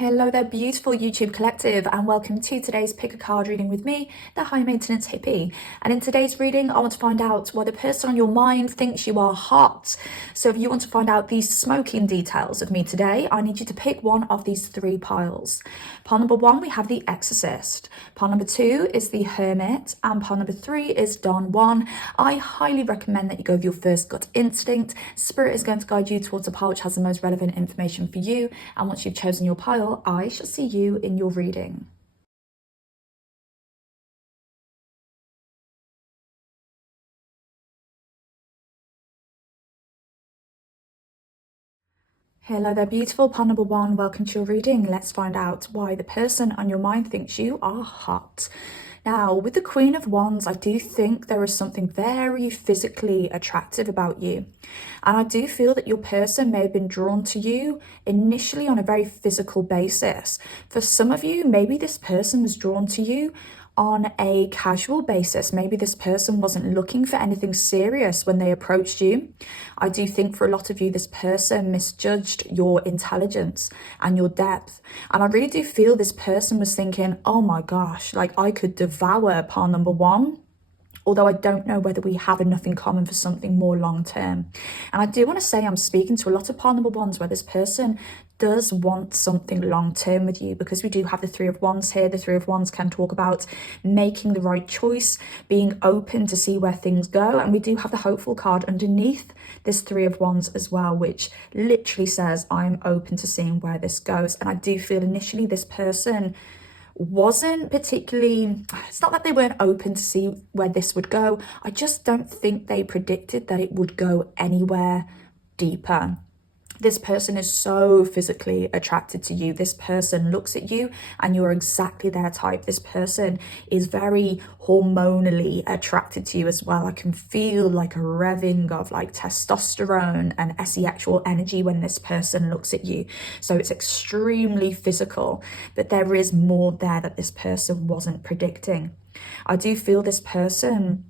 Hello there, beautiful YouTube collective, and welcome to today's pick a card reading with me, the high maintenance hippie. And in today's reading, I want to find out why the person on your mind thinks you are hot. So if you want to find out these smoking details of me today, I need you to pick one of these three piles. Pile number one, we have the Exorcist. Pile number two is the Hermit, and pile number three is Don Juan. I highly recommend that you go with your first gut instinct. Spirit is going to guide you towards a pile which has the most relevant information for you, and once you've chosen your pile, I shall see you in your reading. Hello there, beautiful. Pile number one, welcome to your reading. Let's find out why the person on your mind thinks you are hot. Now, with the Queen of Wands, I do think there is something very physically attractive about you. And I do feel that your person may have been drawn to you initially on a very physical basis. For some of you, maybe this person was drawn to you on a casual basis. Maybe this person wasn't looking for anything serious when they approached you. I do think for a lot of you, this person misjudged your intelligence and your depth. And I really do feel this person was thinking, oh my gosh, like I could devour pile number one. Although I don't know whether we have enough in common for something more long term. And I do want to say I'm speaking to a lot of pile number ones where this person does want something long term with you, because we do have the Three of Wands here. The Three of Wands can talk about making the right choice, being open to see where things go. And we do have the hopeful card underneath this Three of Wands as well, which literally says, I'm open to seeing where this goes. And I do feel initially this person wasn't particularly, it's not that they weren't open to see where this would go. I just don't think they predicted that it would go anywhere deeper. This person is so physically attracted to you. This person looks at you and you're exactly their type. This person is very hormonally attracted to you as well. I can feel like a revving of like testosterone and sexual energy when this person looks at you. So it's extremely physical, but there is more there that this person wasn't predicting. I do feel this person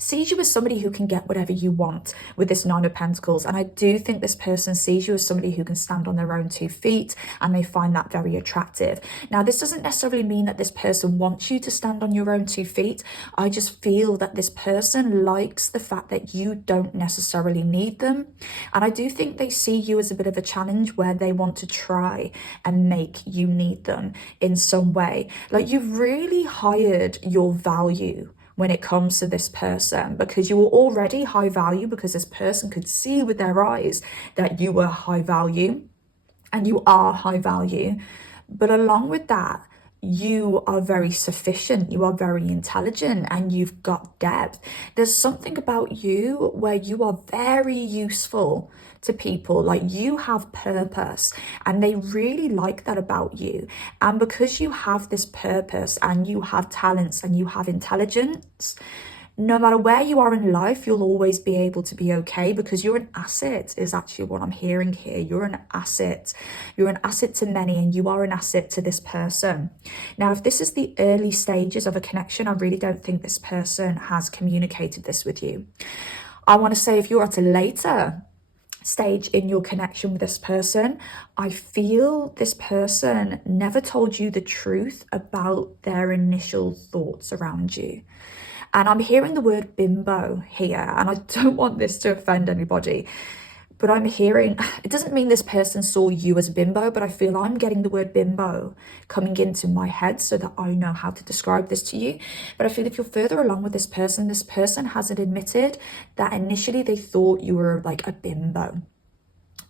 sees you as somebody who can get whatever you want with this Nine of Pentacles. And I do think this person sees you as somebody who can stand on their own 2 feet, and they find that very attractive. Now, this doesn't necessarily mean that this person wants you to stand on your own 2 feet. I just feel that this person likes the fact that you don't necessarily need them. And I do think they see you as a bit of a challenge where they want to try and make you need them in some way. Like, you've really hired your value when it comes to this person, because you were already high value, because this person could see with their eyes that you were high value, and you are high value. But along with that, you are very sufficient, you are very intelligent, and you've got depth. There's something about you where you are very useful to people. Like, you have purpose, and they really like that about you. And because you have this purpose and you have talents and you have intelligence, no matter where you are in life, you'll always be able to be okay, because you're an asset is actually what I'm hearing here. You're an asset. You're an asset to many, and you are an asset to this person. Now, if this is the early stages of a connection, I really don't think this person has communicated this with you. I want to say if you're at a later stage in your connection with this person, I feel this person never told you the truth about their initial thoughts around you. And I'm hearing the word bimbo here, and I don't want this to offend anybody, but I'm hearing, it doesn't mean this person saw you as a bimbo, but I feel I'm getting the word bimbo coming into my head so that I know how to describe this to you. But I feel if you're further along with this person hasn't admitted that initially they thought you were like a bimbo.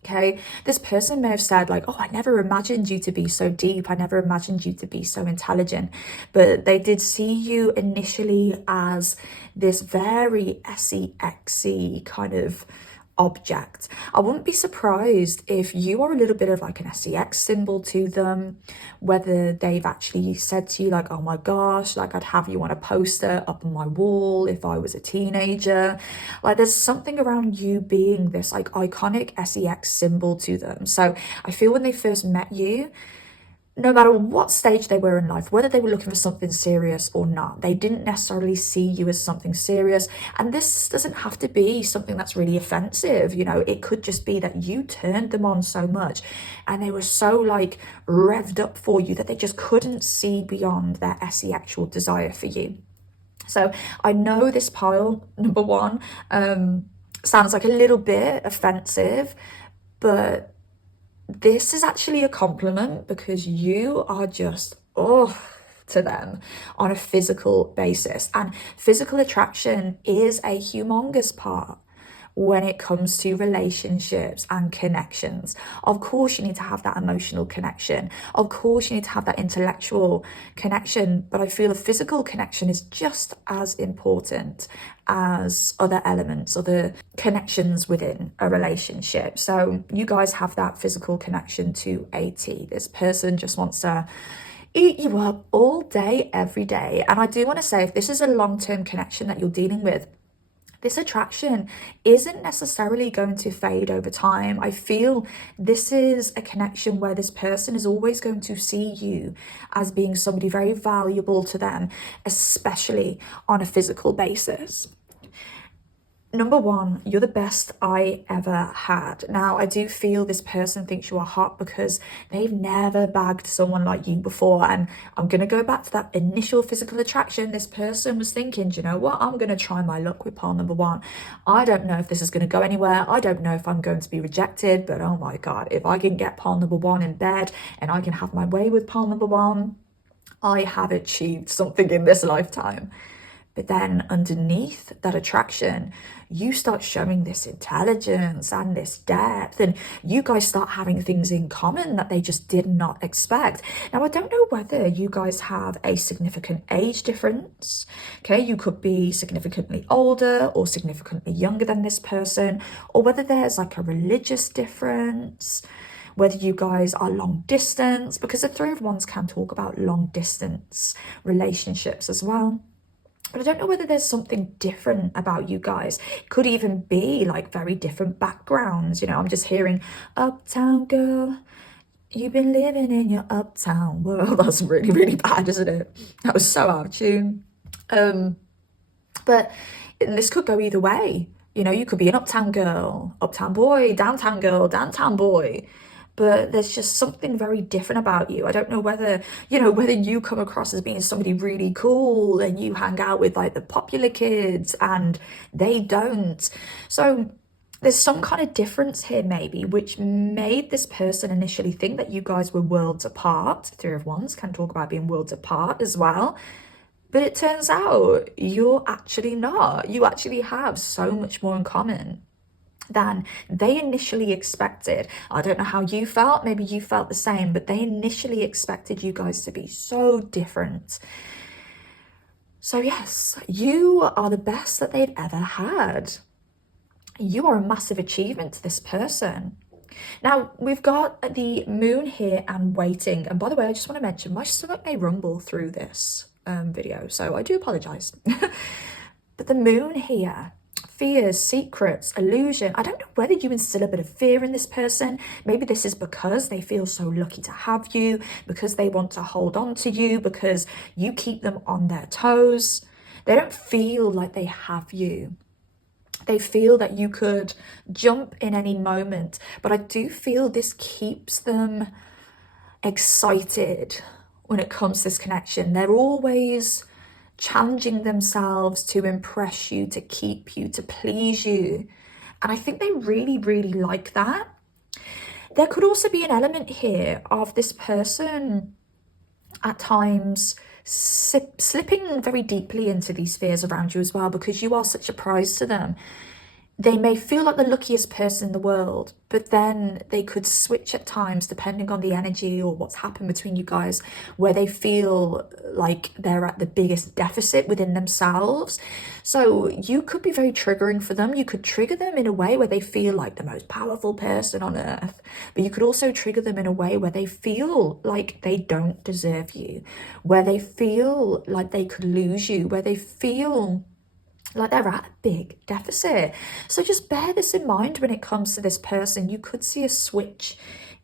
Okay, this person may have said like, oh, I never imagined you to be so deep. I never imagined you to be so intelligent. But they did see you initially as this very sexy kind of object. I wouldn't be surprised if you are a little bit of like an sex symbol to them, whether they've actually said to you like, oh my gosh, like I'd have you on a poster up on my wall if I was a teenager. Like, there's something around you being this like iconic sex symbol to them. So I feel when they first met you, no matter what stage they were in life, whether they were looking for something serious or not, they didn't necessarily see you as something serious. And this doesn't have to be something that's really offensive. You know, it could just be that you turned them on so much and they were so like revved up for you that they just couldn't see beyond their actual desire for you. So I know this pile, number one, sounds like a little bit offensive, but this is actually a compliment because you are just, oh, to them on a physical basis. And physical attraction is a humongous part when it comes to relationships and connections. Of course, you need to have that emotional connection. Of course, you need to have that intellectual connection. But I feel a physical connection is just as important as other elements, other connections within a relationship. So you guys have that physical connection to a T. This person just wants to eat you up all day, every day. And I do want to say, if this is a long-term connection that you're dealing with, this attraction isn't necessarily going to fade over time. I feel this is a connection where this person is always going to see you as being somebody very valuable to them, especially on a physical basis. Number one, you're the best I ever had. Now, I do feel this person thinks you are hot because they've never bagged someone like you before. And I'm going to go back to that initial physical attraction. This person was thinking, do you know what? I'm going to try my luck with pile number one. I don't know if this is going to go anywhere. I don't know if I'm going to be rejected. But oh my God, if I can get pile number one in bed and I can have my way with pile number one, I have achieved something in this lifetime. But then underneath that attraction, you start showing this intelligence and this depth, and you guys start having things in common that they just did not expect. Now, I don't know whether you guys have a significant age difference. Okay, you could be significantly older or significantly younger than this person, or whether there's like a religious difference, whether you guys are long distance, because the Three of Wands can talk about long distance relationships as well. But I don't know whether there's something different about you guys. It could even be like very different backgrounds. You know, I'm just hearing, uptown girl, you've been living in your uptown world. That's really, really bad, isn't it? That was so out of tune. But this could go either way. You know, you could be an uptown girl, uptown boy, downtown girl, downtown boy. But there's just something very different about you. I don't know whether, you know, whether you come across as being somebody really cool and you hang out with like the popular kids and they don't. So there's some kind of difference here maybe, which made this person initially think that you guys were worlds apart. Three of Wands can talk about being worlds apart as well. But it turns out you're actually not. You actually have so much more in common than they initially expected. I don't know how you felt, maybe you felt the same, but they initially expected you guys to be so different. So yes, you are the best that they've ever had. You are a massive achievement to this person. Now, we've got the moon here and waiting. And by the way, I just want to mention my stomach may rumble through this video, so I do apologize. But the moon here, fears, secrets, illusion. I don't know whether you instill a bit of fear in this person. Maybe this is because they feel so lucky to have you, because they want to hold on to you, because you keep them on their toes. They don't feel like they have you. They feel that you could jump in any moment. But I do feel this keeps them excited when it comes to this connection. They're always challenging themselves to impress you, to keep you, to please you. And I think they really, really like that. There could also be an element here of this person at times slipping very deeply into these fears around you as well, because you are such a prize to them. They may feel like the luckiest person in the world, but then they could switch at times depending on the energy or what's happened between you guys, where they feel like they're at the biggest deficit within themselves. So you could be very triggering for them. You could trigger them in a way where they feel like the most powerful person on earth, but you could also trigger them in a way where they feel like they don't deserve you, where they feel like they could lose you, where they feel like they're at a big deficit. So just bear this in mind when it comes to this person. You could see a switch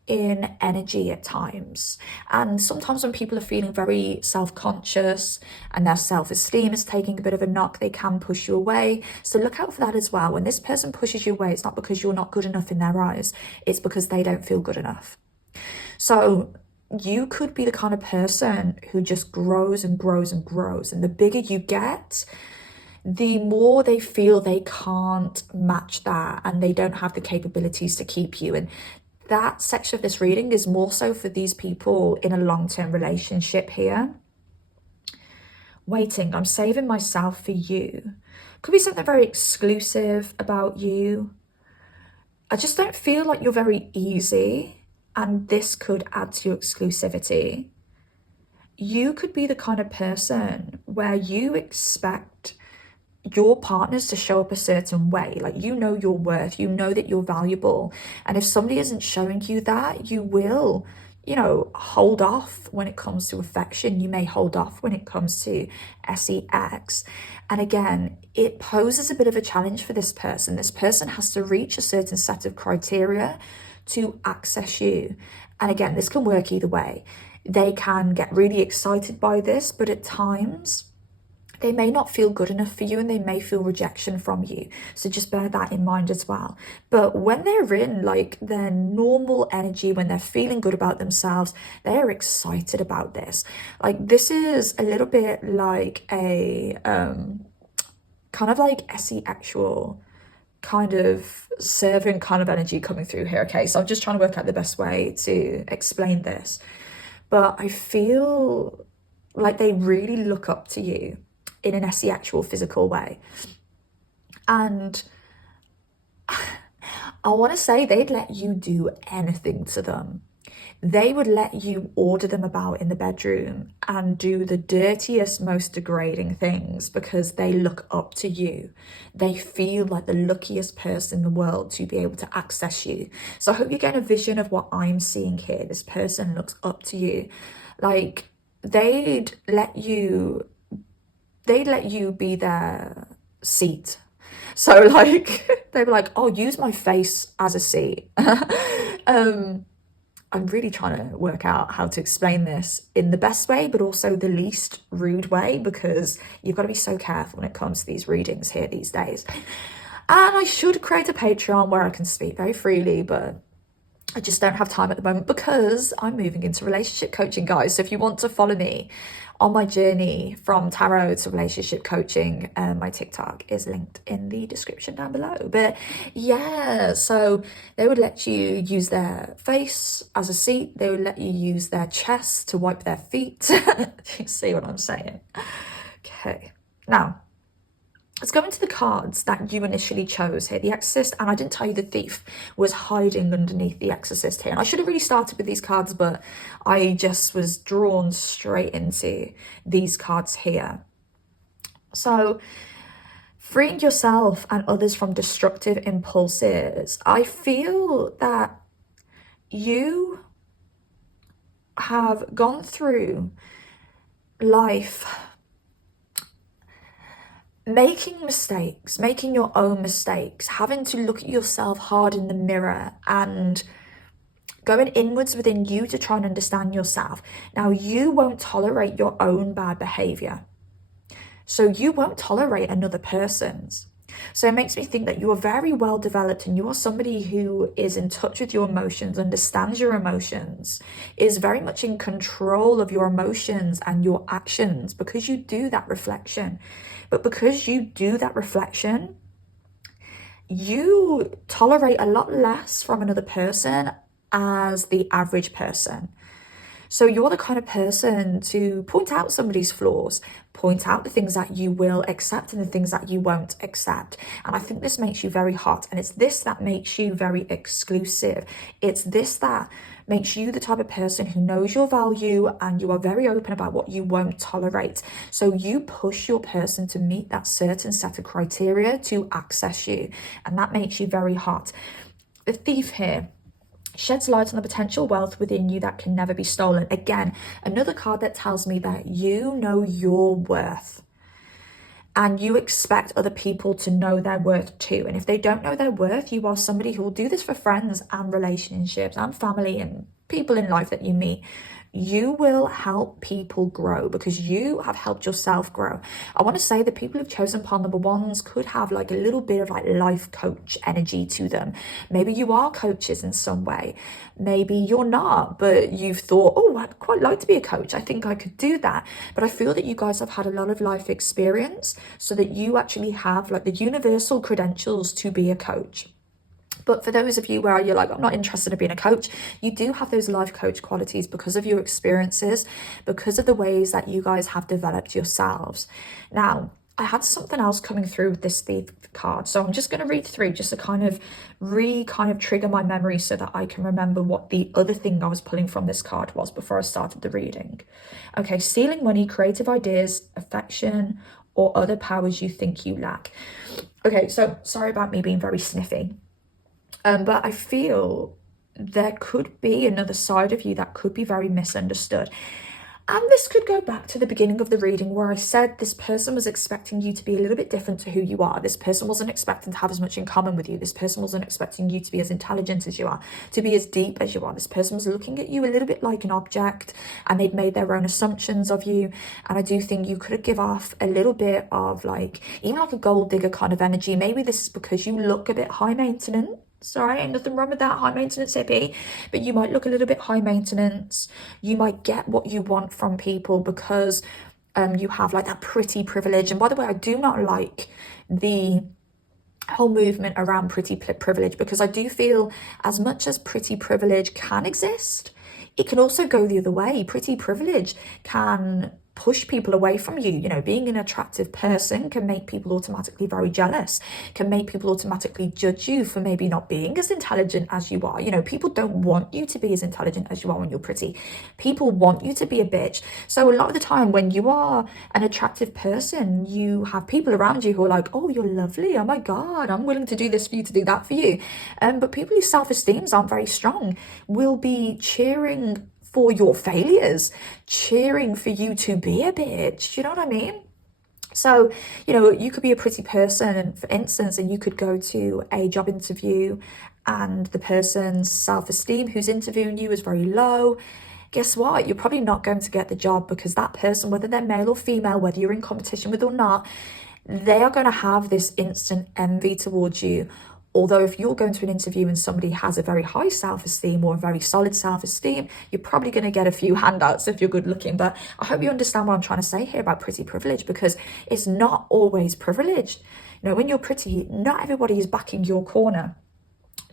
in energy at times. And sometimes when people are feeling very self-conscious and their self-esteem is taking a bit of a knock, they can push you away. So look out for that as well. When this person pushes you away, it's not because you're not good enough in their eyes, it's because they don't feel good enough. So you could be the kind of person who just grows and grows and grows, and the bigger you get, the more they feel they can't match that and they don't have the capabilities to keep you. And that section of this reading is more so for these people in a long-term relationship here. Waiting, I'm saving myself for you. Could be something very exclusive about you. I just don't feel like you're very easy, and this could add to your exclusivity. You could be the kind of person where you expect your partners to show up a certain way. Like, you know your worth, you know that you're valuable, and if somebody isn't showing you that, you will, you know, hold off when it comes to affection. You may hold off when it comes to sex. And again, it poses a bit of a challenge for this person. This person has to reach a certain set of criteria to access you. And again, this can work either way. They can get really excited by this, but at times they may not feel good enough for you and they may feel rejection from you. So just bear that in mind as well. But when they're in like their normal energy, when they're feeling good about themselves, they're excited about this. Like, this is a little bit like a kind of like actual kind of servant kind of energy coming through here. Okay, so I'm just trying to work out the best way to explain this. But I feel like they really look up to you in an actual physical way. And I want to say they'd let you do anything to them. They would let you order them about in the bedroom and do the dirtiest, most degrading things because they look up to you. They feel like the luckiest person in the world to be able to access you. So I hope you get a vision of what I'm seeing here. This person looks up to you. Like, they'd let you be their seat. So like, they were like, oh, use my face as a seat. I'm really trying to work out how to explain this in the best way, but also the least rude way, because you've got to be so careful when it comes to these readings here these days. And I should create a Patreon where I can speak very freely, but I just don't have time at the moment because I'm moving into relationship coaching, guys. So if you want to follow me on my journey from tarot to relationship coaching, my TikTok is linked in the description down below. But yeah, so they would let you use their face as a seat. They would let you use their chest to wipe their feet. You see what I'm saying? Okay, now let's go into the cards that you initially chose here. The Exorcist, and I didn't tell you the Thief was hiding underneath the Exorcist here. And I should have really started with these cards, but I just was drawn straight into these cards here. So, freeing yourself and others from destructive impulses. I feel that you have gone through life making mistakes, making your own mistakes, having to look at yourself hard in the mirror and going inwards within you to try and understand yourself. Now, you won't tolerate your own bad behavior. So you won't tolerate another person's. So it makes me think that you are very well developed and you are somebody who is in touch with your emotions, understands your emotions, is very much in control of your emotions and your actions because you do that reflection. But because you do that reflection, you tolerate a lot less from another person as the average person. So you're the kind of person to point out somebody's flaws, point out the things that you will accept and the things that you won't accept. And I think this makes you very hot. And it's this that makes you very exclusive. It's this that makes you the type of person who knows your value and you are very open about what you won't tolerate. So you push your person to meet that certain set of criteria to access you. And that makes you very hot. The Thief here sheds light on the potential wealth within you that can never be stolen. Again, another card that tells me that you know your worth. and you expect other people to know their worth too. And if they don't know their worth, you are somebody who will do this for friends and relationships and family and people in life that you meet. You will help people grow because you have helped yourself grow. I want to say the people who've chosen pile number ones could have like a little bit of like life coach energy to them. Maybe you are coaches in some way. Maybe you're not, but you've thought, oh, I'd quite like to be a coach. I think I could do that. But I feel that you guys have had a lot of life experience so that you actually have like the universal credentials to be a coach. But for those of you where you're like, I'm not interested in being a coach, you do have those life coach qualities because of your experiences, because of the ways that you guys have developed yourselves. Now, I had something else coming through with this thief card. So I'm just going to read through just to kind of trigger my memory so that I can remember what the other thing I was pulling from this card was before I started the reading. Okay, stealing money, creative ideas, affection, or other powers you think you lack. Okay, so sorry about me being very sniffy. But I feel there could be another side of you that could be very misunderstood. And this could go back to the beginning of the reading where I said this person was expecting you to be a little bit different to who you are. This person wasn't expecting to have as much in common with you. This person wasn't expecting you to be as intelligent as you are, to be as deep as you are. This person was looking at you a little bit like an object and they'd made their own assumptions of you. And I do think you could give off a little bit of like, even like a gold digger kind of energy. Maybe this is because you look a bit high maintenance. Sorry, ain't nothing wrong with that, high maintenance hippie, but you might look a little bit high maintenance. You might get what you want from people because you have like that pretty privilege. And by the way, I do not like the whole movement around pretty privilege because I do feel as much as pretty privilege can exist, it can also go the other way. Pretty privilege can push people away from you. You know, being an attractive person can make people automatically very jealous, can make people automatically judge you for maybe not being as intelligent as you are. You know, people don't want you to be as intelligent as you are when you're pretty. People want you to be a bitch. So a lot of the time when you are an attractive person, you have people around you who are like, oh, you're lovely. Oh my God, I'm willing to do this for you, to do that for you. But people whose self-esteems aren't very strong will be cheering for your failures, cheering for you to be a bitch. You know what I mean? So, you know, you could be a pretty person, for instance, and you could go to a job interview and the person's self-esteem who's interviewing you is very low. Guess what? You're probably not going to get the job because that person, whether they're male or female, whether you're in competition with or not, they are going to have this instant envy towards you. Although if you're going to an interview and somebody has a very high self-esteem or a very solid self-esteem, you're probably going to get a few handouts if you're good looking. But I hope you understand what I'm trying to say here about pretty privilege, because it's not always privileged. You know, when you're pretty, not everybody is backing your corner.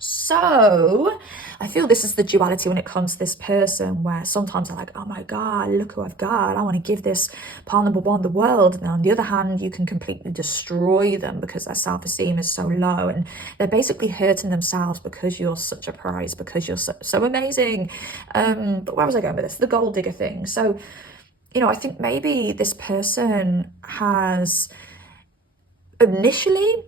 So I feel this is the duality when it comes to this person, where sometimes they're like, oh my God, look who I've got. I want to give this pile number one the world. And on the other hand, you can completely destroy them because their self-esteem is so low. And they're basically hurting themselves because you're such a prize, because you're so amazing. But where was I going with this? The gold digger thing. So, you know, I think maybe this person has initially,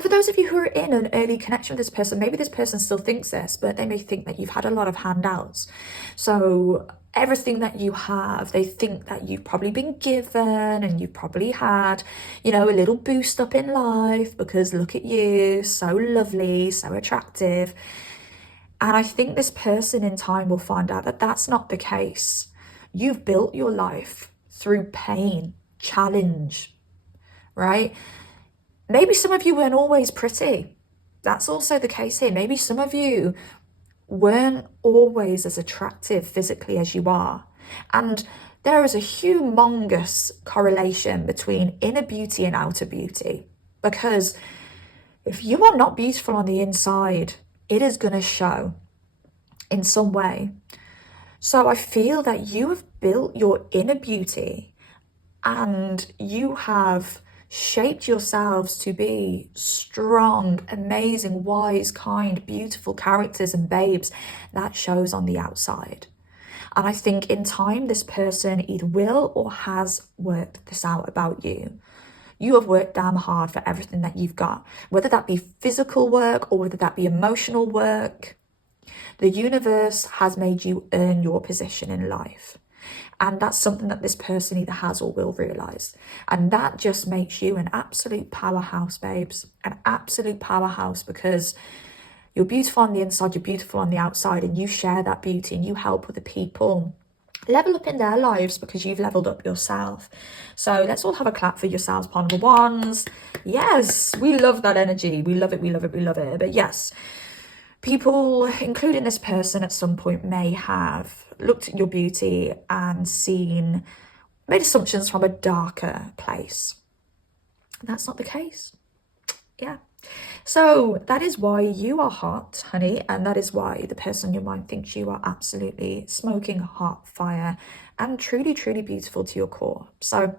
for those of you who are in an early connection with this person, maybe this person still thinks this, but they may think that you've had a lot of handouts. So everything that you have, they think that you've probably been given and you've probably had, you know, a little boost up in life because look at you, so lovely, so attractive. And I think this person in time will find out that that's not the case. You've built your life through pain, challenge, right? Maybe some of you weren't always pretty. That's also the case here. Maybe some of you weren't always as attractive physically as you are. And there is a humongous correlation between inner beauty and outer beauty. Because if you are not beautiful on the inside, it is going to show in some way. So I feel that you have built your inner beauty and you have shaped yourselves to be strong, amazing, wise, kind, beautiful characters and babes that shows on the outside. And I think in time, this person either will or has worked this out about you. You have worked damn hard for everything that you've got, whether that be physical work or whether that be emotional work. The universe has made you earn your position in life. And that's something that this person either has or will realize. And that just makes you an absolute powerhouse, babes. An absolute powerhouse, because you're beautiful on the inside, you're beautiful on the outside, and you share that beauty and you help other people level up in their lives because you've leveled up yourself. So let's all have a clap for yourselves, Pawn of Wands. Yes, we love that energy. We love it, we love it, we love it. But yes, people, including this person at some point, may have looked at your beauty and made assumptions from a darker place. That's not the case. Yeah. So that is why you are hot, honey, and that is why the person in your mind thinks you are absolutely smoking hot fire and truly, truly beautiful to your core. So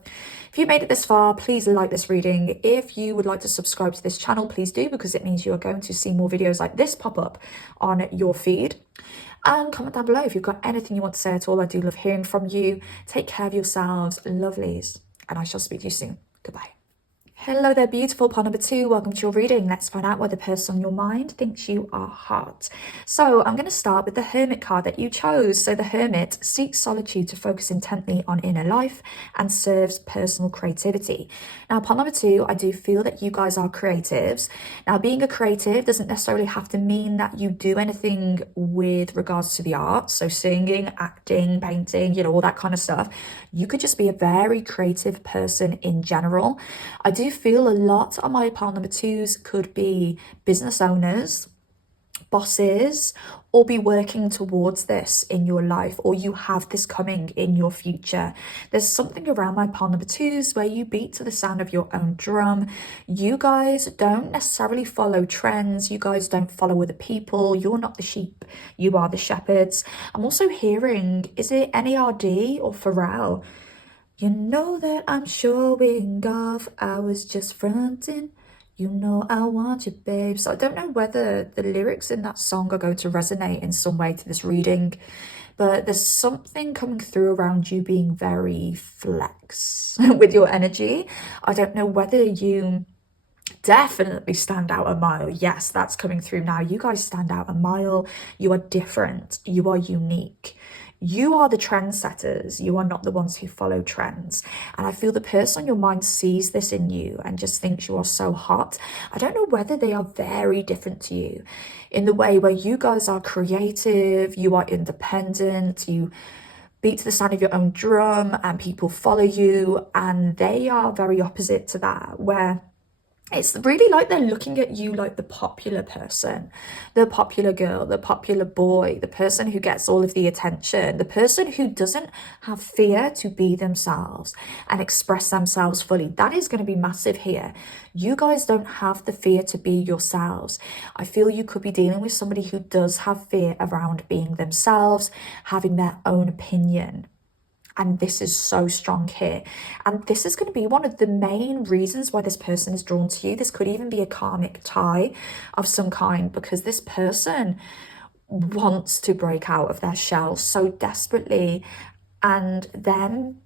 if you made it this far, please like this reading. If you would like to subscribe to this channel, please do, because it means you are going to see more videos like this pop up on your feed. And comment down below if you've got anything you want to say at all. I do love hearing from you. Take care of yourselves, lovelies, and I shall speak to you soon. Goodbye. Hello there, beautiful. Part number 2, welcome to your reading. Let's find out why the person on your mind thinks you are hot. So I'm going to start with the Hermit card that you chose. So the Hermit seeks solitude to focus intently on inner life and serves personal creativity. Now, part number 2, I do feel that you guys are creatives. Now, being a creative doesn't necessarily have to mean that you do anything with regards to the arts. So singing, acting, painting, you know, all that kind of stuff. You could just be a very creative person in general. I do feel a lot on my pile number 2s could be business owners, bosses, or be working towards this in your life, or you have this coming in your future. There's something around my pile number 2s where you beat to the sound of your own drum. You guys don't necessarily follow trends. You guys don't follow other people. You're not the sheep. You are the shepherds. I'm also hearing, is it NERD or Pharrell? You know that I'm showing off, I was just fronting. You know I want you, babe. So I don't know whether the lyrics in that song are going to resonate in some way to this reading, but there's something coming through around you being very flex with your energy. I don't know whether you definitely stand out a mile. Yes, that's coming through now. You guys stand out a mile. You are different. You are unique. You are the trendsetters. You are not the ones who follow trends. And I feel the person on your mind sees this in you and just thinks you are so hot. I don't know whether they are very different to you in the way where you guys are creative, you are independent, you beat to the sound of your own drum and people follow you, and they are very opposite to that, where it's really like they're looking at you like the popular person, the popular girl, the popular boy, the person who gets all of the attention, the person who doesn't have fear to be themselves and express themselves fully. That is going to be massive here. You guys don't have the fear to be yourselves. I feel you could be dealing with somebody who does have fear around being themselves, having their own opinion. And this is so strong here. And this is going to be one of the main reasons why this person is drawn to you. This could even be a karmic tie of some kind, because this person wants to break out of their shell so desperately. And then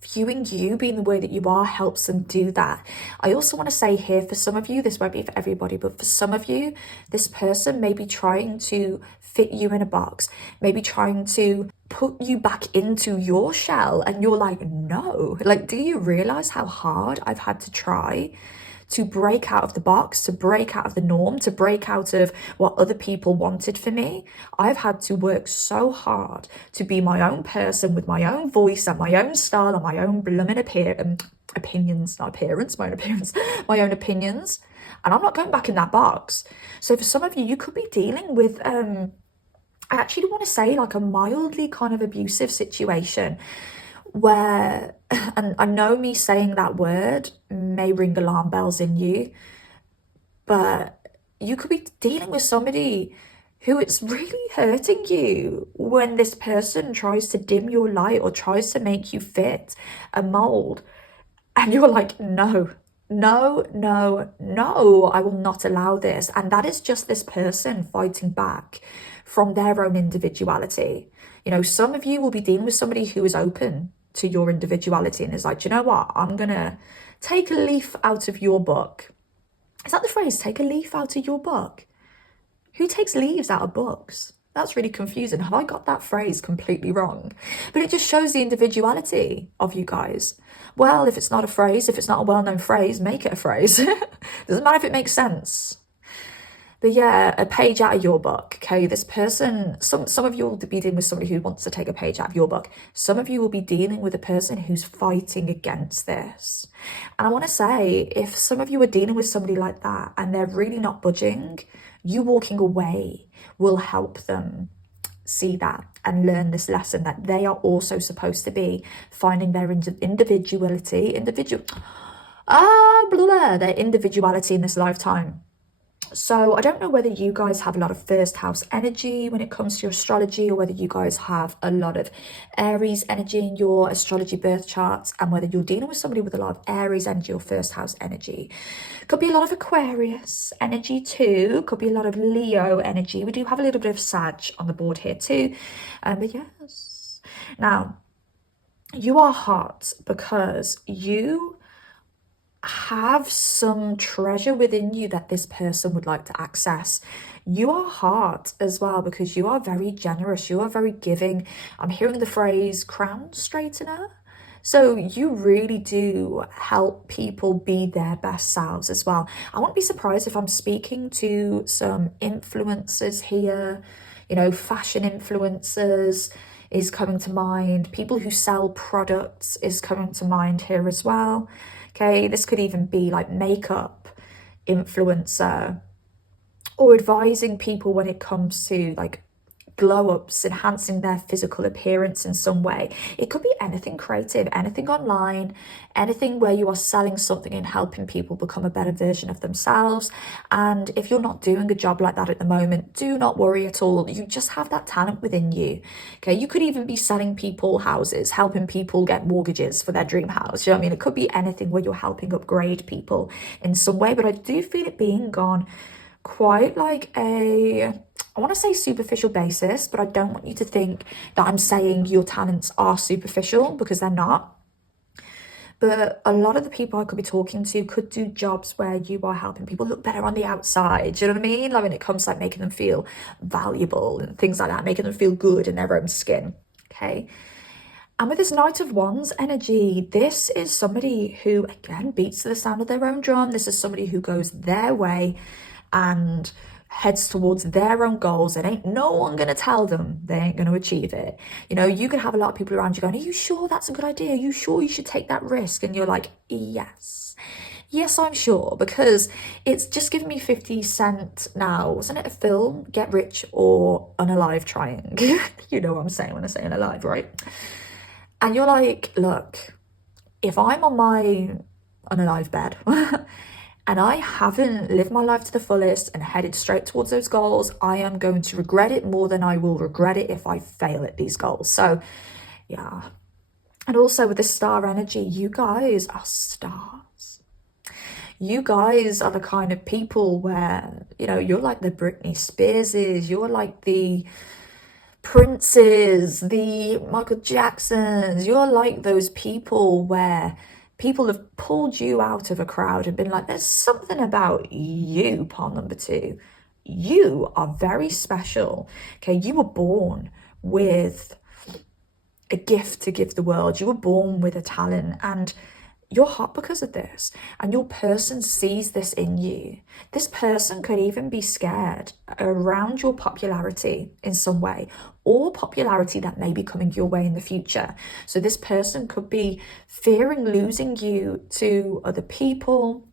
viewing you being the way that you are helps them do that. I also want to say here, for some of you, this won't be for everybody, but for some of you, this person may be trying to fit you in a box, maybe trying to put you back into your shell, and you're like, no. Like, do you realize how hard I've had to try to break out of the box, to break out of the norm, to break out of what other people wanted for me? I've had to work so hard to be my own person with my own voice and my own style and my own blooming opinions, not appearance, my own appearance, my own opinions. And I'm not going back in that box. So for some of you, you could be dealing with, I actually want to say like a mildly kind of abusive situation, where, and I know me saying that word may ring alarm bells in you, but you could be dealing with somebody who it's really hurting you when this person tries to dim your light or tries to make you fit a mold, and you're like, no, no, no, no, I will not allow this. And that is just this person fighting back from their own individuality. You know, some of you will be dealing with somebody who is open to your individuality and is like, do you know what, I'm gonna take a leaf out of your book. Is that the phrase, take a leaf out of your book? Who takes leaves out of books? That's really confusing. Have I got that phrase completely wrong? But it just shows the individuality of you guys. Well, if it's not a phrase, if it's not a well-known phrase, make it a phrase. Doesn't matter if it makes sense. But yeah, a page out of your book. Okay, this person, some of you will be dealing with somebody who wants to take a page out of your book. Some of you will be dealing with a person who's fighting against this. And I want to say, if some of you are dealing with somebody like that and they're really not budging, you walking away will help them see that and learn this lesson that they are also supposed to be finding their individuality in this lifetime. So I don't know whether you guys have a lot of first house energy when it comes to your astrology, or whether you guys have a lot of Aries energy in your astrology birth charts, and whether you're dealing with somebody with a lot of Aries energy or first house energy. Could be a lot of Aquarius energy too. Could be a lot of Leo energy. We do have a little bit of Sag on the board here too. But yes. Now, you are hot because you have some treasure within you that this person would like to access. You are hard as well because you are very generous. You are very giving. I'm hearing the phrase crown straightener. So you really do help people be their best selves as well. I won't be surprised if I'm speaking to some influencers here, you know, fashion influencers is coming to mind. People who sell products is coming to mind here as well. Okay, this could even be like makeup influencer, or advising people when it comes to like glow ups, enhancing their physical appearance in some way. It could be anything creative, anything online, anything where you are selling something and helping people become a better version of themselves. And if you're not doing a job like that at the moment, do not worry at all. You just have that talent within you. Okay, you could even be selling people houses, helping people get mortgages for their dream house. You know what I mean? It could be anything where you're helping upgrade people in some way, but I do feel it being gone quite like I want to say superficial basis, but I don't want you to think that I'm saying your talents are superficial, because they're not. But a lot of the people I could be talking to could do jobs where you are helping people look better on the outside. Do you know what I mean? Like when it comes to like making them feel valuable and things like that, making them feel good in their own skin. Okay. And with this Knight of Wands energy, this is somebody who, again, beats to the sound of their own drum. This is somebody who goes their way and heads towards their own goals, and ain't no one gonna tell them they ain't gonna achieve it. You know, you could have a lot of people around you going, are you sure that's a good idea? Are you sure you should take that risk? And you're like, yes, I'm sure, because it's just given me 50 Cent now. Wasn't it a film? Get Rich or Unalive Trying. You know what I'm saying when I say unalive, right? And you're like, look, if I'm on my unalive bed and I haven't lived my life to the fullest and headed straight towards those goals, I am going to regret it more than I will regret it if I fail at these goals. So, yeah. And also with the star energy, you guys are stars. You guys are the kind of people where, you know, you're like the Britney Spearses, you're like the Princes, the Michael Jacksons. You're like those people where people have pulled you out of a crowd and been like, there's something about you, pawn number 2. You are very special. Okay, you were born with a gift to give the world. You were born with a talent, and you're hot because of this, and your person sees this in you. This person could even be scared around your popularity in some way, or popularity that may be coming your way in the future. So this person could be fearing losing you to other people,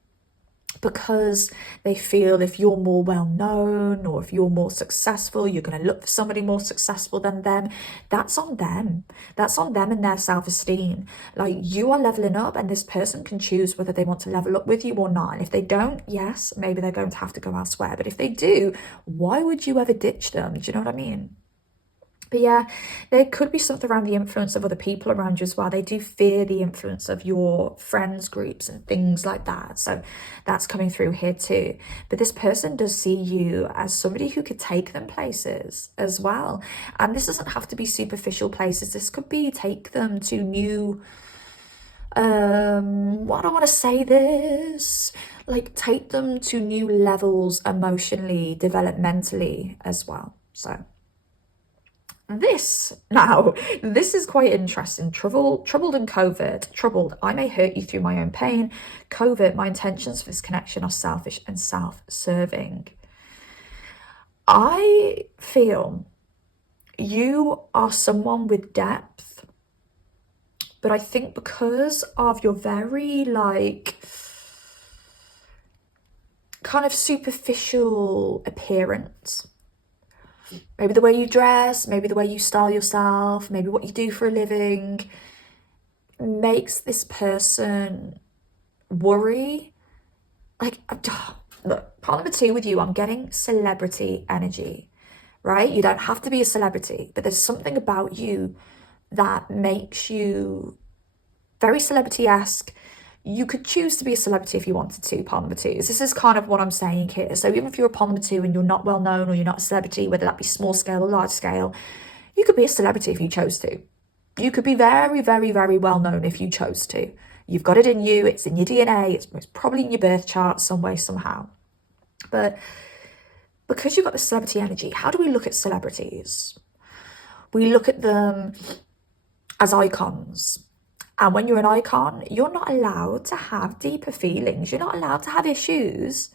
because they feel if you're more well-known or if you're more successful, you're going to look for somebody more successful than them. That's on them. That's on them and their self-esteem. Like, you are leveling up, and this person can choose whether they want to level up with you or not. And if they don't, yes, maybe they're going to have to go elsewhere. But if they do, why would you ever ditch them? Do you know what I mean? But yeah, there could be something around the influence of other people around you as well. They do fear the influence of your friends groups and things like that. So that's coming through here too. But this person does see you as somebody who could take them places as well. And this doesn't have to be superficial places. This could be take them to new, I don't want to say this, like take them to new levels emotionally, developmentally as well. So This is quite interesting. Troubled and covert. Troubled, I may hurt you through my own pain. Covert, my intentions for this connection are selfish and self-serving. I feel you are someone with depth, but I think because of your very kind of superficial appearance, maybe the way you dress, maybe the way you style yourself, maybe what you do for a living, makes this person worry. Like, look, part number 2 with you, I'm getting celebrity energy, right? You don't have to be a celebrity, but there's something about you that makes you very celebrity-esque. You could choose to be a celebrity if you wanted to, part number 2. This is kind of what I'm saying here. So even if you're a part number 2 and you're not well known, or you're not a celebrity, whether that be small scale or large scale, you could be a celebrity if you chose to. You could be very, very, very well known if you chose to. You've got it in you, it's in your DNA, it's most probably in your birth chart some way, somehow. But because you've got the celebrity energy, how do we look at celebrities? We look at them as icons. And when you're an icon, you're not allowed to have deeper feelings. You're not allowed to have issues.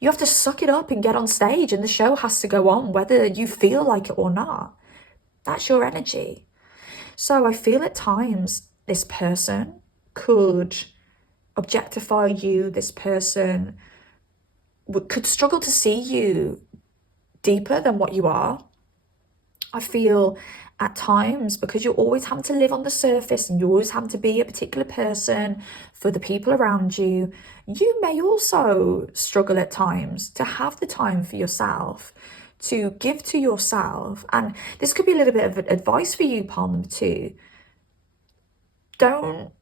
You have to suck it up and get on stage, and the show has to go on whether you feel like it or not. That's your energy. So I feel at times this person could objectify you. This person could struggle to see you deeper than what you are. I feel at times, because you're always having to live on the surface and you're always having to be a particular person for the people around you, you may also struggle at times to have the time for yourself, to give to yourself. And this could be a little bit of advice for you, part number 2. Don't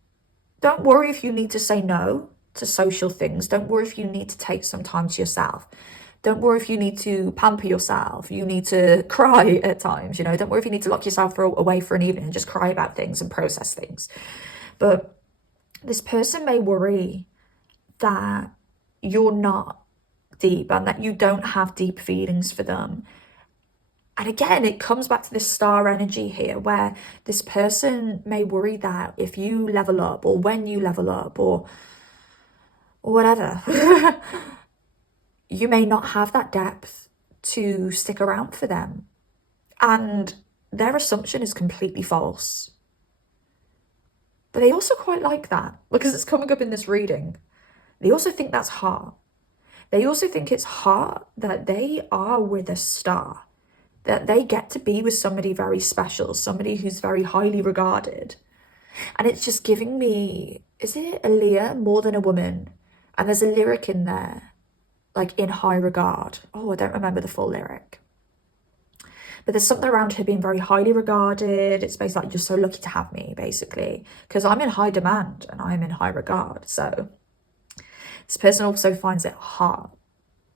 worry if you need to say no to social things. Don't worry if you need to take some time to yourself. Don't worry if you need to pamper yourself. You need to cry at times, you know. Don't worry if you need to lock yourself away for an evening and just cry about things and process things. But this person may worry that you're not deep and that you don't have deep feelings for them. And again, it comes back to this star energy here, where this person may worry that if you level up, or when you level up, or whatever, you may not have that depth to stick around for them. And their assumption is completely false. But they also quite like that, because it's coming up in this reading. They also think that's hot. They also think it's hot that they are with a star, that they get to be with somebody very special, somebody who's very highly regarded. And it's just giving me, is it Aaliyah, More Than a Woman? And there's a lyric in there, like, in high regard. Oh, I don't remember the full lyric. But there's something around her being very highly regarded. It's basically like, you're so lucky to have me, basically. Because I'm in high demand and I'm in high regard. So this person also finds it hard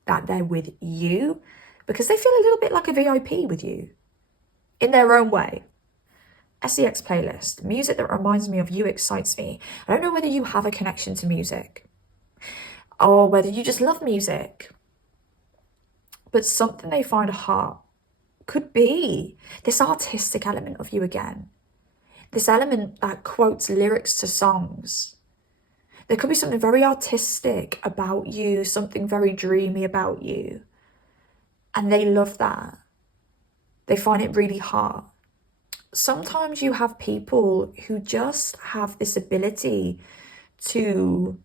that they're with you, because they feel a little bit like a VIP with you in their own way. SEX playlist. Music that reminds me of you excites me. I don't know whether you have a connection to music or whether you just love music, but something they find hot could be this artistic element of you again. This element that quotes lyrics to songs. There could be something very artistic about you, something very dreamy about you. And they love that. They find it really hot. Sometimes you have people who just have this ability to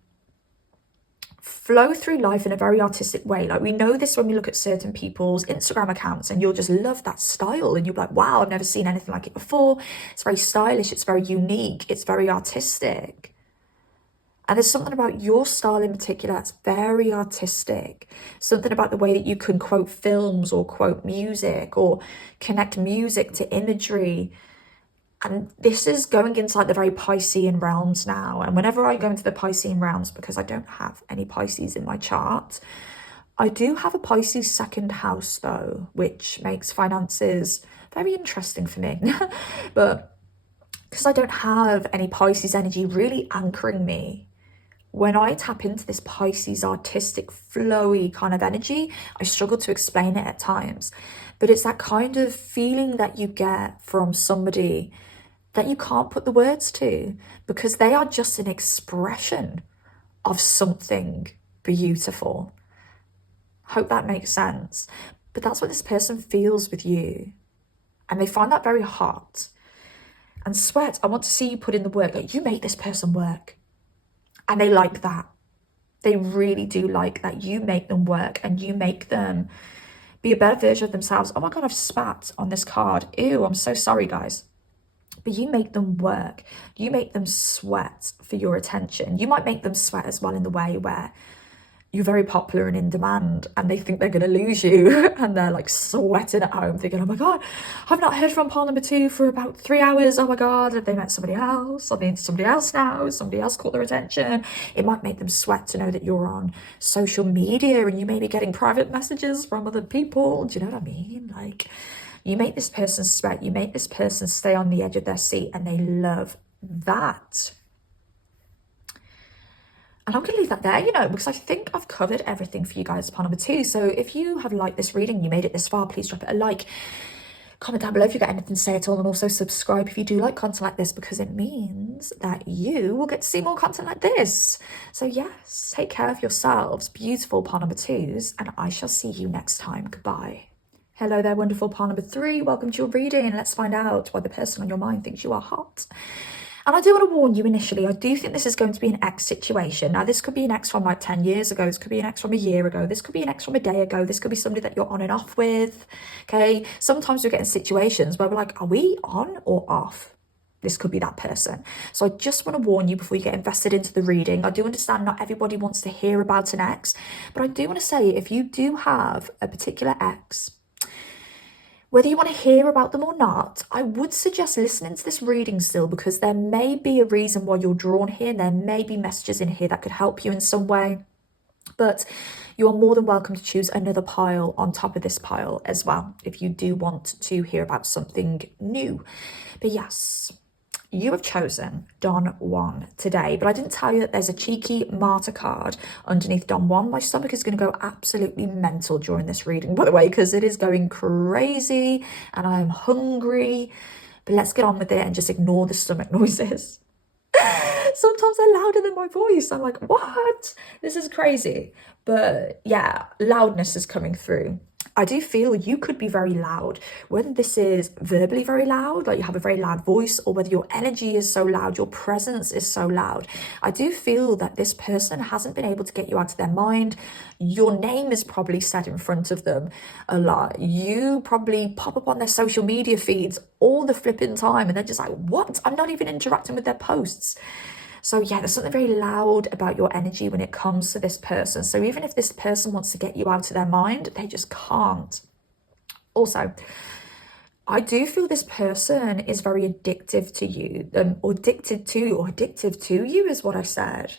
flow through life in a very artistic way. Like, we know this when we look at certain people's Instagram accounts, and you'll just love that style and you'll be like, wow, I've never seen anything like it before. It's very stylish, it's very unique, it's very artistic. And there's something about your style in particular that's very artistic. Something about the way that you can quote films or quote music or connect music to imagery. And this is going inside the very Piscean realms now. And whenever I go into the Piscean realms, because I don't have any Pisces in my chart, I do have a Pisces second house though, which makes finances very interesting for me. But because I don't have any Pisces energy really anchoring me when I tap into this Pisces artistic, flowy kind of energy, I struggle to explain it at times. But it's that kind of feeling that you get from somebody that you can't put the words to, because they are just an expression of something beautiful. Hope that makes sense. But that's what this person feels with you. And they find that very hot. And sweat, I want to see you put in the work. Like, you make this person work. And they like that. They really do like that. You make them work and you make them be a better version of themselves. Oh my God, I've spat on this card. Ew, I'm so sorry, guys. But you make them work. You make them sweat for your attention. You might make them sweat as well in the way where you're very popular and in demand and they think they're going to lose you and they're like sweating at home thinking, oh my God, I've not heard from pile number 2 for about 3 hours. Oh my God, have they met somebody else? Are they into somebody else now? Somebody else caught their attention? It might make them sweat to know that you're on social media and you may be getting private messages from other people. Do you know what I mean? Like, you make this person sweat. You make this person stay on the edge of their seat, and they love that. And I'm going to leave that there, you know, because I think I've covered everything for you guys upon number 2. So if you have liked this reading, you made it this far, please drop it a like. Comment down below if you've got anything to say at all, and also subscribe if you do like content like this, because it means that you will get to see more content like this. So yes, take care of yourselves, beautiful pile number 2s, and I shall see you next time. Goodbye. Hello there, wonderful pile number 3. Welcome to your reading. Let's find out why the person on your mind thinks you are hot. And I do want to warn you initially, I do think this is going to be an ex situation. Now, this could be an ex from like 10 years ago. This could be an ex from a year ago. This could be an ex from a day ago. This could be somebody that you're on and off with. Okay. Sometimes we get in situations where we're like, are we on or off? This could be that person. So I just want to warn you before you get invested into the reading. I do understand not everybody wants to hear about an ex, but I do want to say, if you do have a particular ex, whether you want to hear about them or not, I would suggest listening to this reading still, because there may be a reason why you're drawn here. There may be messages in here that could help you in some way. But you are more than welcome to choose another pile on top of this pile as well, if you do want to hear about something new. But yes, you have chosen Don Juan today, but I didn't tell you that there's a cheeky martyr card underneath Don Juan. My stomach is going to go absolutely mental during this reading, by the way, because it is going crazy and I'm hungry. But let's get on with it and just ignore the stomach noises. Sometimes they're louder than my voice. I'm like, what? This is crazy. But yeah, loudness is coming through. I do feel you could be very loud, whether this is verbally very loud, like you have a very loud voice, or whether your energy is so loud, your presence is so loud. I do feel that this person hasn't been able to get you out of their mind. Your name is probably said in front of them a lot. You probably pop up on their social media feeds all the flipping time, and they're just like, what? I'm not even interacting with their posts. So yeah, there's something very loud about your energy when it comes to this person. So even if this person wants to get you out of their mind, they just can't. Also, I do feel this person is very addictive to you, or addicted to, or addictive to you is what I said.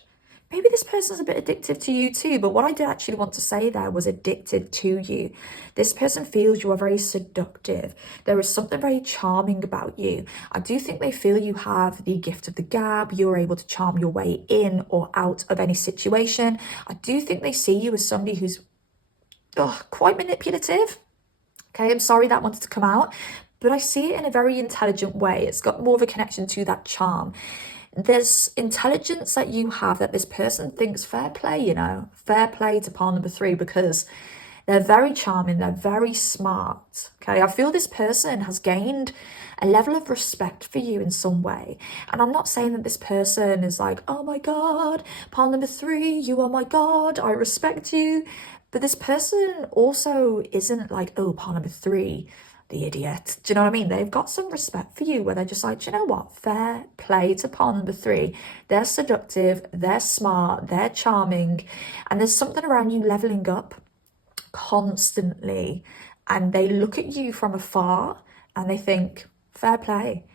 Maybe this person's a bit addictive to you too, but what I did actually want to say there was addicted to you. This person feels you are very seductive. There is something very charming about you. I do think they feel you have the gift of the gab. You're able to charm your way in or out of any situation. I do think they see you as somebody who's quite manipulative. Okay, I'm sorry that wanted to come out, but I see it in a very intelligent way. It's got more of a connection to that charm. There's intelligence that you have that this person thinks fair play, you know, fair play to pile number 3, because they're very charming, they're very smart. Okay, I feel this person has gained a level of respect for you in some way. And I'm not saying that this person is like, oh my God, pile number 3, you are my God, I respect you. But this person also isn't like, oh, pile number 3, the idiot. Do you know what I mean? They've got some respect for you where they're just like, do you know what? Fair play to pile number 3. They're seductive, they're smart, they're charming, and there's something around you leveling up constantly, and they look at you from afar and they think, fair play.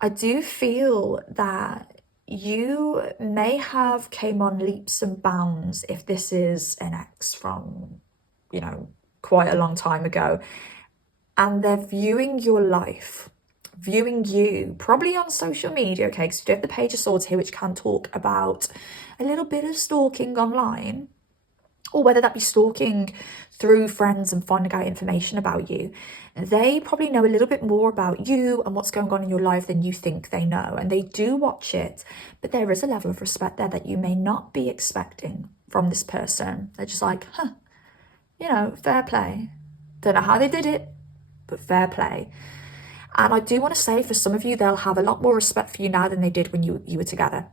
I do feel that you may have came on leaps and bounds if this is an ex from, you know, quite a long time ago. And they're viewing your life viewing you, probably on social media, okay, because you do have the Page of Swords here, which can talk about a little bit of stalking online, or whether that be stalking through friends and finding out information about you. They probably know a little bit more about you and what's going on in your life than you think they know, and they do watch it, but there is a level of respect there that you may not be expecting from this person. They're just like, you know, fair play. Don't know how they did it, but fair play. And I do want to say, for some of you, they'll have a lot more respect for you now than they did when you were together.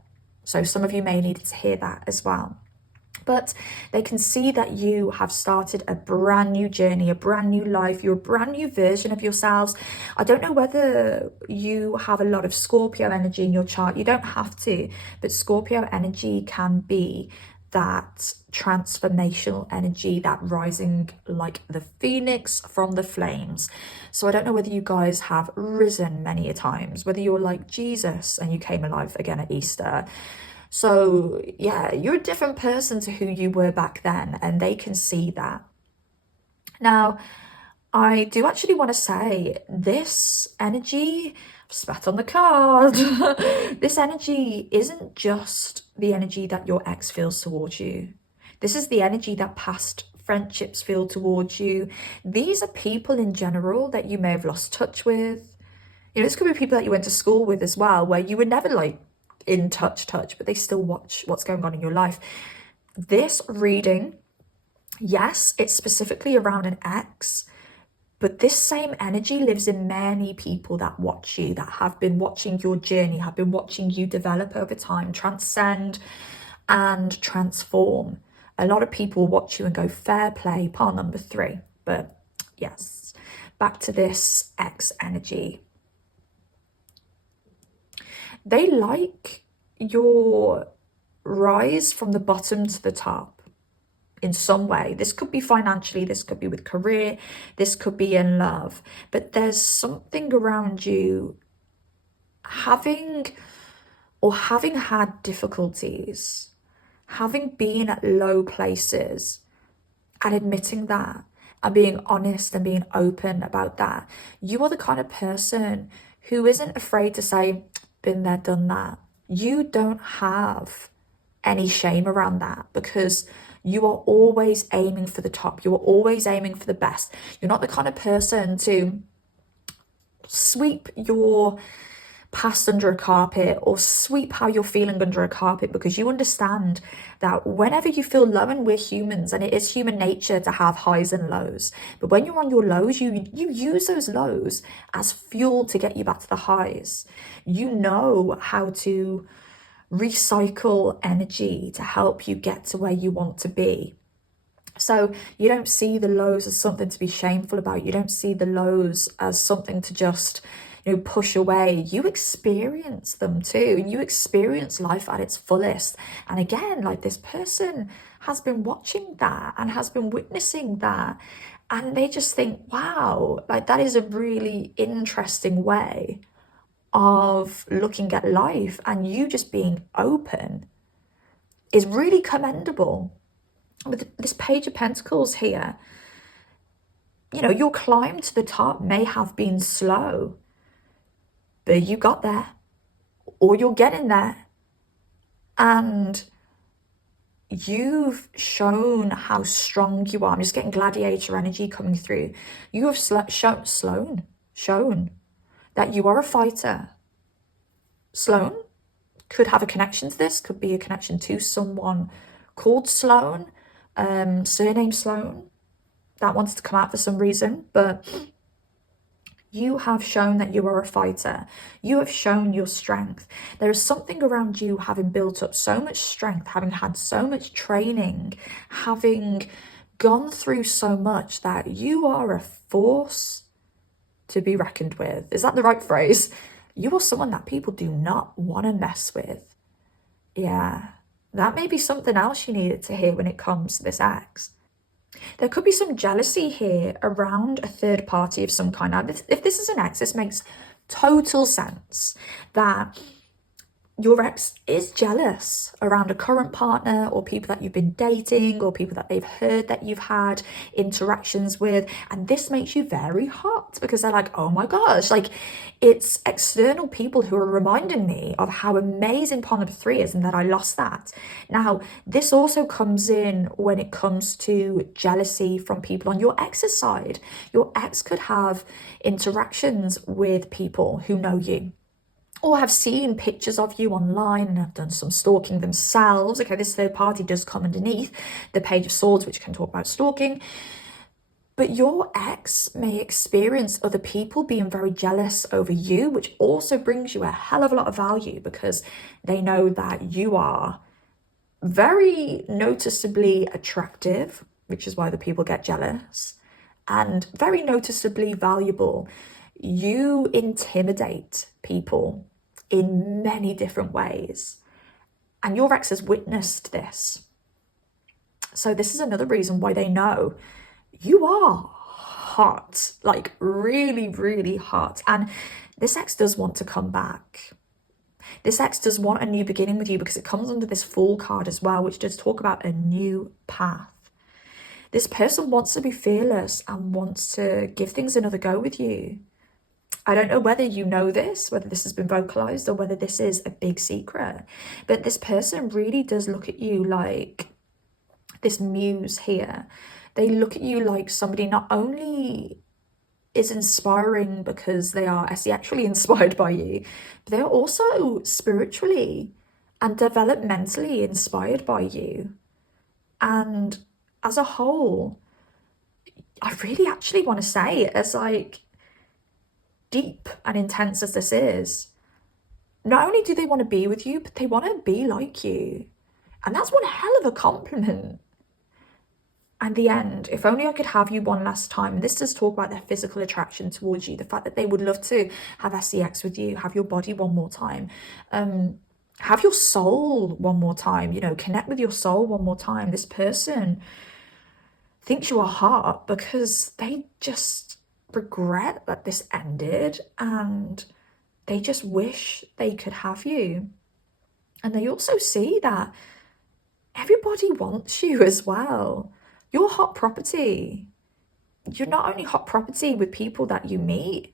So some of you may need to hear that as well. But they can see that you have started a brand new journey, a brand new life. You're a brand new version of yourselves. I don't know whether you have a lot of Scorpio energy in your chart. You don't have to, but Scorpio energy can be that transformational energy, that rising like the phoenix from the flames. So I don't know whether you guys have risen many a times, whether you're like Jesus and you came alive again at Easter. So yeah, you're a different person to who you were back then, and they can see that. Now, I do actually want to say this energy, spat on the card, this energy isn't just the energy that your ex feels towards you. This is the energy that past friendships feel towards you. These are people in general that you may have lost touch with. You know, this could be people that you went to school with as well, where you were never like in touch, but they still watch what's going on in your life. This reading, yes, it's specifically around an ex, but this same energy lives in many people that watch you, that have been watching your journey, have been watching you develop over time, transcend and transform. A lot of people watch you and go, fair play, pile number 3. But yes, back to this ex energy. They like your rise from the bottom to the top in some way. This could be financially, this could be with career, this could be in love, but there's something around you having had difficulties, having been at low places and admitting that and being honest and being open about that. You are the kind of person who isn't afraid to say, been there, done that. You don't have any shame around that, because you are always aiming for the top. You are always aiming for the best. You're not the kind of person to sweep your past under a carpet or sweep how you're feeling under a carpet, because you understand that whenever you feel low, and we're humans and it is human nature to have highs and lows, but when you're on your lows, you use those lows as fuel to get you back to the highs. You know how to recycle energy to help you get to where you want to be. So you don't see the lows as something to be shameful about. You don't see the lows as something to just, you know, push away. You experience them too. You experience life at its fullest. And again, like, this person has been watching that and has been witnessing that. And they just think, wow, like, that is a really interesting way of looking at life. And you just being open is really commendable. With this Page of Pentacles here, you know, your climb to the top may have been slow, but you got there, or you're getting there, and you've shown how strong you are. I'm just getting gladiator energy coming through. You have shown that you are a fighter. Sloan could have a connection to this, could be a connection to someone called Sloan, surname Sloan, that wants to come out for some reason, but you have shown that you are a fighter. You have shown your strength. There is something around you having built up so much strength, having had so much training, having gone through so much, that you are a force to be reckoned with. Is that the right phrase? You are someone that people do not want to mess with. Yeah, that may be something else you needed to hear when it comes to this ex. There could be some jealousy here around a third party of some kind. Now, if this is an ex, this makes total sense that your ex is jealous around a current partner or people that you've been dating or people that they've heard that you've had interactions with. And this makes you very hot because they're like, oh my gosh, like it's external people who are reminding me of how amazing part number 3 is and that I lost that. Now, this also comes in when it comes to jealousy from people on your ex's side. Your ex could have interactions with people who know you, or have seen pictures of you online and have done some stalking themselves. Okay, this third party does come underneath the Page of Swords, which can talk about stalking. But your ex may experience other people being very jealous over you, which also brings you a hell of a lot of value because they know that you are very noticeably attractive, which is why the people get jealous, and very noticeably valuable. You intimidate people in many different ways, and your ex has witnessed this. So this is another reason why they know you are hot, like really, really hot. And this ex does want to come back. This ex does want a new beginning with you because it comes under this Fool card as well, which does talk about a new path. This person wants to be fearless and wants to give things another go with you. I don't know whether you know this, whether this has been vocalized or whether this is a big secret, but this person really does look at you like this muse here. They look at you like somebody not only is inspiring because they are actually inspired by you, but they're also spiritually and developmentally inspired by you. And as a whole, I really actually want to say, as like deep and intense as this is, not only do they want to be with you, but they want to be like you. And that's one hell of a compliment. And the end, if only I could have you one last time. And this does talk about their physical attraction towards you, the fact that they would love to have sex with you, have your body one more time, have your soul one more time, you know, connect with your soul one more time. This person thinks you are hot because they just regret that this ended and they just wish they could have you. And they also see that everybody wants you as well. You're hot property. You're not only hot property with people that you meet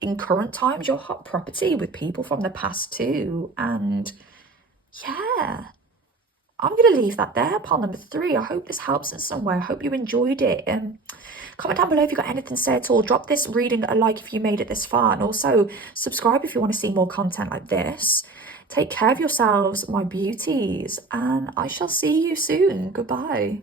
in current times, you're hot property with people from the past too. And yeah, I'm going to leave that there, part number 3. I hope this helps in some way. I hope you enjoyed it. Comment down below if you've got anything to say at all. Drop this reading a like if you made it this far. And also subscribe if you want to see more content like this. Take care of yourselves, my beauties. And I shall see you soon. Goodbye.